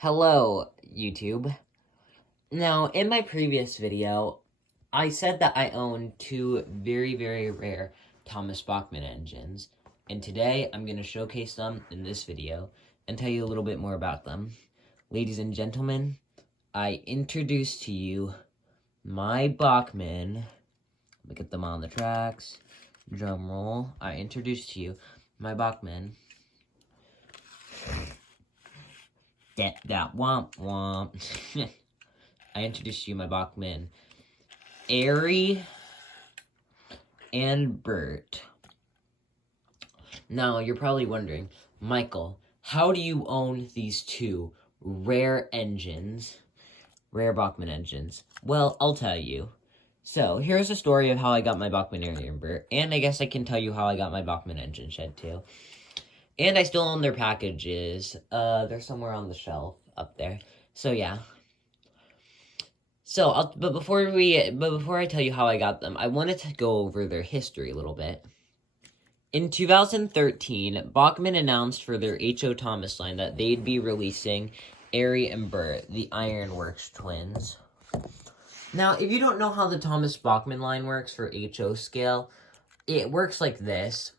Hello, YouTube. Now, in my previous video, I said that I own two very, very rare Thomas Bachman engines, and today I'm going to showcase them in this video and tell you a little bit more about them. Ladies and gentlemen, I introduce to you my Bachman. Let me get them on the tracks. Drum roll. I introduce to you my Bachman. That womp womp. I introduced to you my Bachmann, Arry and Bert. Now, you're probably wondering, Michael, how do you own these two rare engines, rare Bachmann engines? Well, I'll tell you. So, here's a story of how I got my Bachmann, Arry, and Bert, and I guess I can tell you how I got my Bachmann engine shed, too. And I still own their packages. They're somewhere on the shelf up there. So, yeah. So, but before I tell you how I got them, I wanted to go over their history a little bit. In 2013, Bachmann announced for their H.O. Thomas line that they'd be releasing Arry and Bert, the Ironworks twins. Now, if you don't know how the Thomas Bachman line works for H.O. scale, it works like this.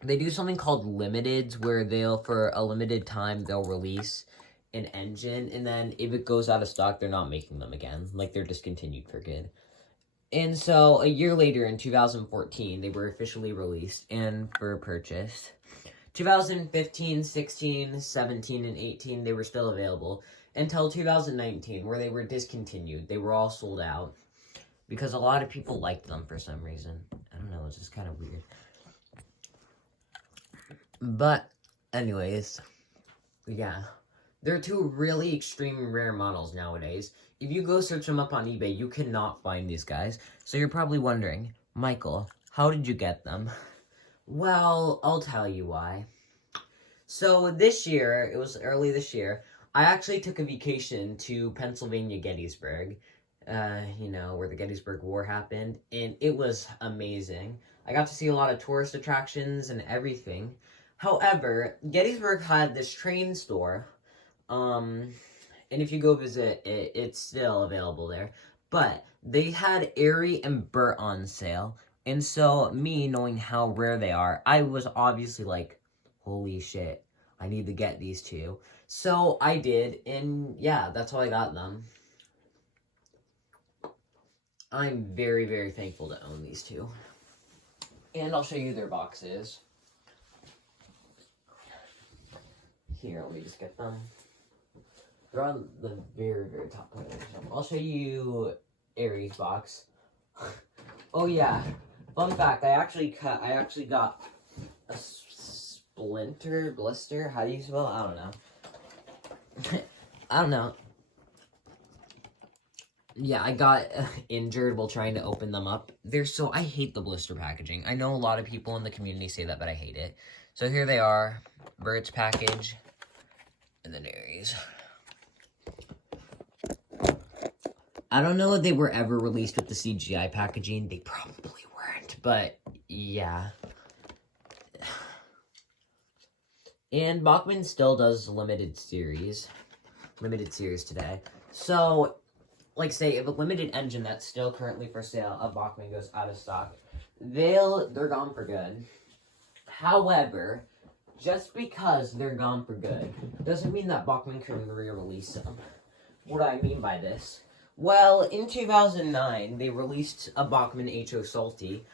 They do something called limiteds, where for a limited time, they'll release an engine, and then if it goes out of stock, they're not making them again. Like, they're discontinued for good. And so, a year later, in 2014, they were officially released and for purchase. 2015, 16, 17, and 18, they were still available. Until 2019, where they were discontinued. They were all sold out. Because a lot of people liked them for some reason. I don't know, it's just kind of weird. But, anyways, yeah. They're two really extreme rare models nowadays. If you go search them up on eBay, you cannot find these guys. So you're probably wondering, Michael, how did you get them? Well, I'll tell you why. So this year, it was early this year, I actually took a vacation to Pennsylvania, Gettysburg. Where the Gettysburg War happened. And it was amazing. I got to see a lot of tourist attractions and everything. However, Gettysburg had this train store. And if you go visit it, it's still available there. But they had Arry and Bert on sale. And so, me knowing how rare they are, I was obviously like, holy shit, I need to get these two. So, I did, and yeah, that's how I got them. I'm very, very thankful to own these two. And I'll show you their boxes. Here, let me just get them. They're on the very, very top of it. I'll show you Arry's box. Oh yeah, fun fact, I actually got a blister, how do you spell it? I don't know. I don't know. Yeah, I got injured while trying to open them up. I hate the blister packaging. I know a lot of people in the community say that, but I hate it. So here they are, Bert's package, and then Arry's. I don't know if they were ever released with the CGI packaging. They probably weren't, but yeah. And Bachmann still does limited series today. So, like say, if a limited engine that's still currently for sale of Bachmann goes out of stock, they're gone for good. However, just because they're gone for good doesn't mean that Bachmann can re-release them. What do I mean by this? Well, in 2009, they released a Bachmann H.O. Salty,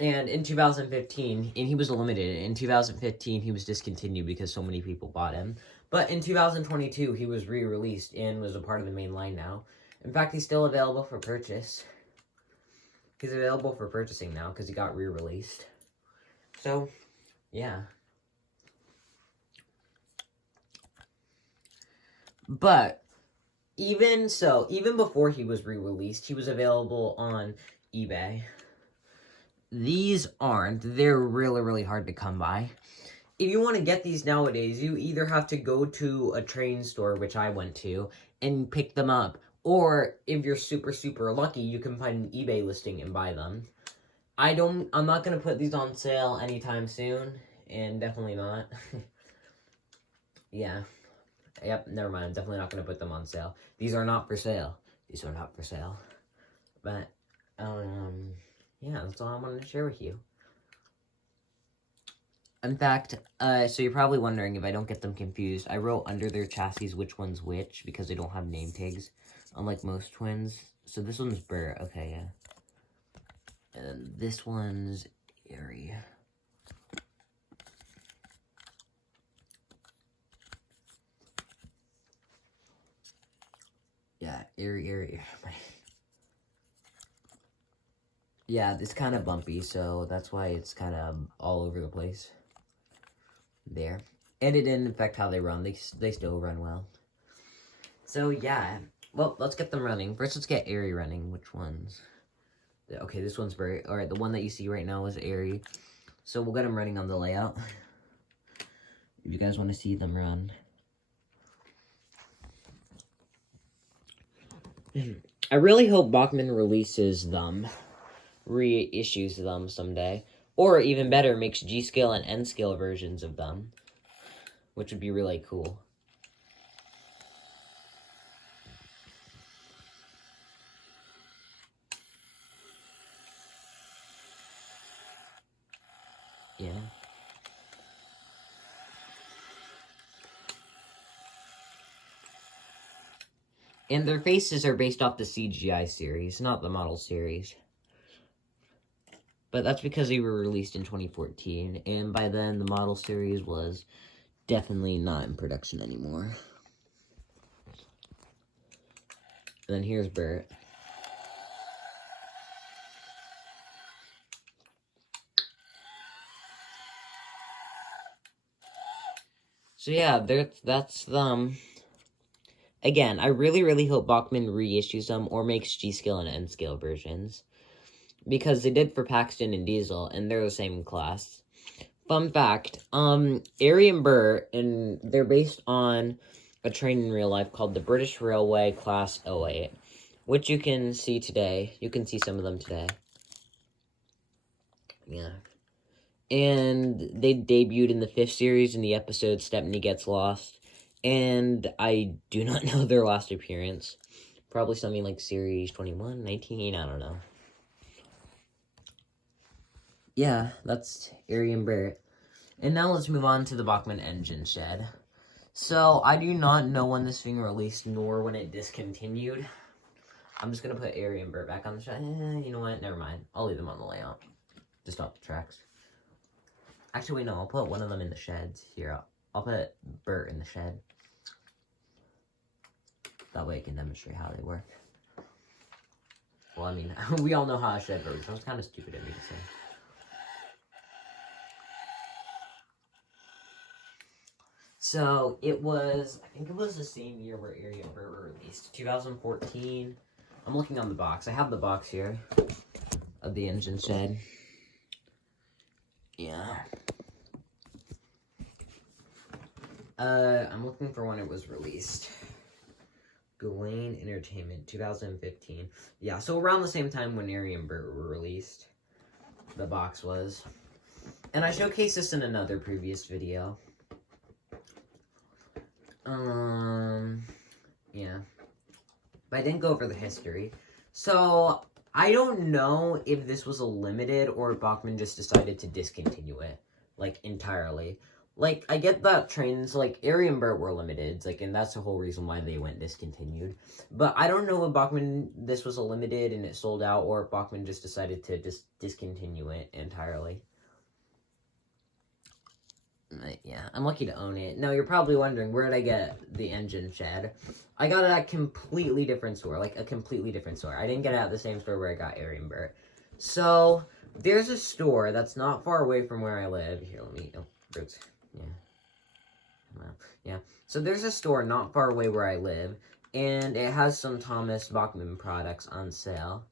and in 2015, and he was limited. In 2015, he was discontinued because so many people bought him. But in 2022, he was re-released and was a part of the main line now. In fact, he's still available for purchase. He's available for purchasing now because he got re-released. So, yeah. But even before he was re-released, he was available on eBay. These aren't. They're really, really hard to come by. If you want to get these nowadays, you either have to go to a train store, which I went to, and pick them up. Or, if you're super, super lucky, you can find an eBay listing and buy them. I'm not going to put these on sale anytime soon, and definitely not. Yeah. Yep, never mind. I'm definitely not going to put them on sale. These are not for sale. These are not for sale. But, yeah, that's all I wanted to share with you. In fact, so you're probably wondering if I don't get them confused. I wrote under their chassis which one's which because they don't have name tags, unlike most twins. So this one's Bert. Okay, yeah. And this one's Arry. Yeah, Arry. Yeah, it's kind of bumpy, so that's why it's kind of all over the place. There. And it didn't affect how they run. They still run well. So, yeah. Well, let's get them running. First, let's get Arry running. Which ones? Okay, this one's very... Alright, the one that you see right now is Arry. So, we'll get them running on the layout. If you guys want to see them run. I really hope Bachmann releases them. Reissues them someday. Or, even better, makes G-scale and N-scale versions of them. Which would be really cool. Yeah. And their faces are based off the CGI series, not the model series. But that's because they were released in 2014, and by then the model series was definitely not in production anymore. And then here's Bert. So yeah, that's them. Again, I really hope Bachmann reissues them or makes G-scale and N-scale versions. Because they did for Paxton and Diesel, and they're the same class. Fun fact, Arry and Bert, and they're based on a train in real life called the British Railway Class 08, which you can see today. You can see some of them today. Yeah. And they debuted in the 5th series in the episode Stepney Gets Lost. And I do not know their last appearance. Probably something like Series 21, 19, I don't know. Yeah, that's Arry and Bert. And now let's move on to the Bachmann engine shed. So, I do not know when this thing released, nor when it discontinued. I'm just going to put Arry and Bert back on the shed. You know what? Never mind. I'll leave them on the layout. To stop the tracks. Actually, wait, no. I'll put one of them in the sheds. Here, I'll put Bert in the shed. That way I can demonstrate how they work. Well, I mean, we all know how a shed works. That was kind of stupid of me to say. So, it was, I think it was the same year where Arry and Bert were released. 2014. I'm looking on the box. I have the box here of the engine shed. Yeah. I'm looking for when it was released. Gawain Entertainment, 2015. Yeah, so around the same time when Arry and Bert were released. The box was. And I showcased this in another previous video. Yeah. But I didn't go over the history. So, I don't know if this was a limited or if Bachmann just decided to discontinue it. Like, entirely. Like, I get that trains, like, Arry and Bert were limited, like, and that's the whole reason why they went discontinued. But I don't know if Bachmann, this was a limited and it sold out, or if Bachmann just decided to discontinue it entirely. Yeah, I'm lucky to own it. Now, you're probably wondering, where did I get the engine shed? I got it at a completely different store, like, a completely different store. I didn't get it at the same store where I got Arry and Bert. So, there's a store that's not far away from where I live. Here, let me, oh, Bert's, yeah. Well, yeah. So, there's a store not far away where I live, and it has some Thomas Bachman products on sale.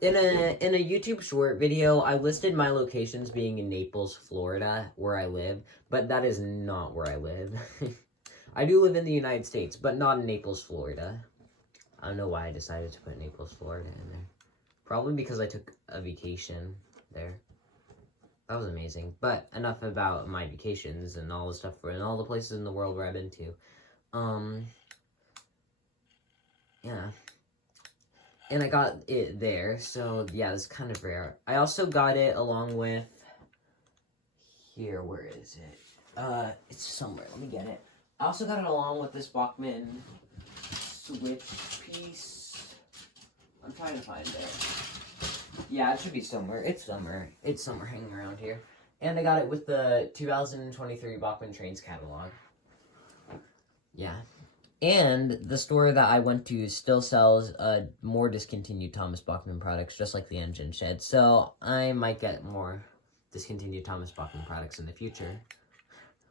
In a YouTube short video, I listed my locations being in Naples, Florida, where I live, but that is not where I live. I do live in the United States, but not in Naples, Florida. I don't know why I decided to put Naples, Florida in there. Probably because I took a vacation there. That was amazing. But enough about my vacations and all the stuff and all the places in the world where I've been to. Yeah. And I got it there, so yeah, it's kind of rare. I also got it along with, here, where is it? It's somewhere, let me get it. I also got it along with this Bachmann switch piece. I'm trying to find it. Yeah, it should be somewhere. It's somewhere hanging around here. And I got it with the 2023 Bachmann Trains catalog. Yeah. And the store that I went to still sells more discontinued Thomas Bachman products, just like the Engine Shed. So I might get more discontinued Thomas Bachman products in the future.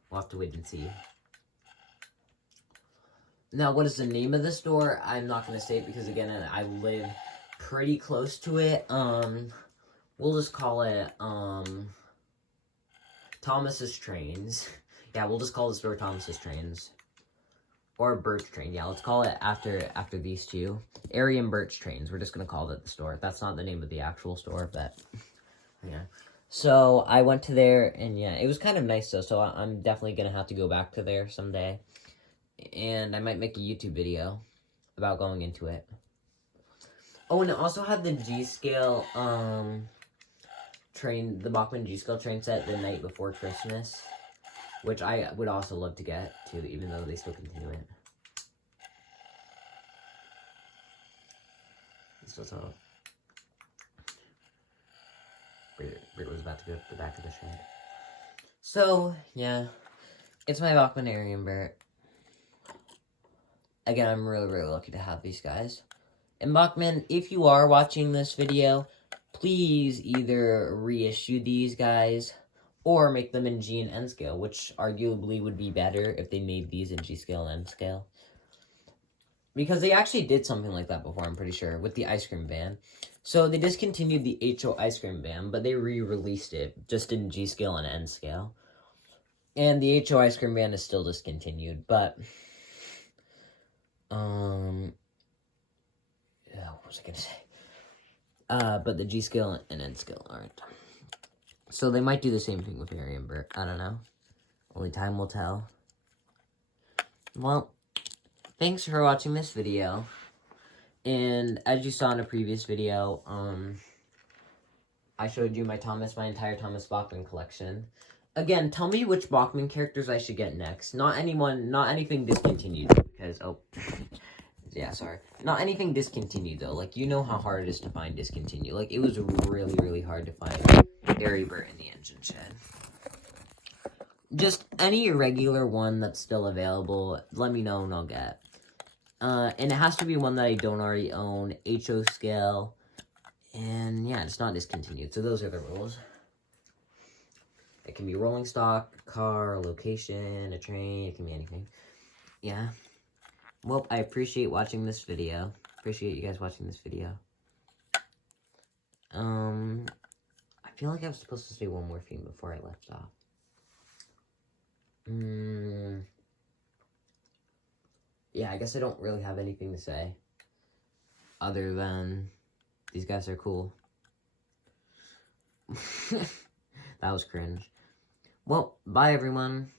We'll have to wait and see. Now, what is the name of the store? I'm not going to say it because, again, I live pretty close to it. We'll just call it Thomas's Trains. Yeah, we'll just call the store Thomas's Trains. Or Bert's Train. Yeah, let's call it after these two. Arry and Bert's Trains. We're just going to call it the store. That's not the name of the actual store, but yeah. So I went to there, and yeah, it was kind of nice, though. So I'm definitely going to have to go back to there someday. And I might make a YouTube video about going into it. Oh, and it also had the G-Scale train, the Bachmann G-Scale train set the night before Christmas. Which I would also love to get, too, even though they still continue it. This was all. Bert was about to go to the back of the shed. So, yeah. It's my Bachmann, Arry, and Bert. Again, I'm really, really lucky to have these guys. And Bachmann, if you are watching this video, please either reissue these guys or make them in G and N scale, which arguably would be better if they made these in G scale and N scale. Because they actually did something like that before, I'm pretty sure, with the ice cream van. So they discontinued the HO ice cream van, but they re-released it just in G scale and N scale. And the HO ice cream van is still discontinued, but yeah, what was I gonna say? But the G scale and N scale aren't. So they might do the same thing with Arry and Bert. I don't know. Only time will tell. Well, thanks for watching this video. And as you saw in a previous video, I showed you my entire Thomas Bachman collection. Again, tell me which Bachman characters I should get next. Not anything discontinued, because, yeah, sorry. Not anything discontinued, though. Like, you know how hard it is to find discontinued. Like, it was really, really hard to find Arry, Bert, in the Engine Shed. Just any regular one that's still available, let me know and I'll get. And it has to be one that I don't already own, HO scale, and yeah, it's not discontinued. So those are the rules. It can be rolling stock, car, a location, a train, it can be anything. Yeah. Well, I appreciate watching this video. Appreciate you guys watching this video. I feel like I was supposed to say one more thing before I left off. Yeah, I guess I don't really have anything to say. Other than, these guys are cool. That was cringe. Well, bye everyone.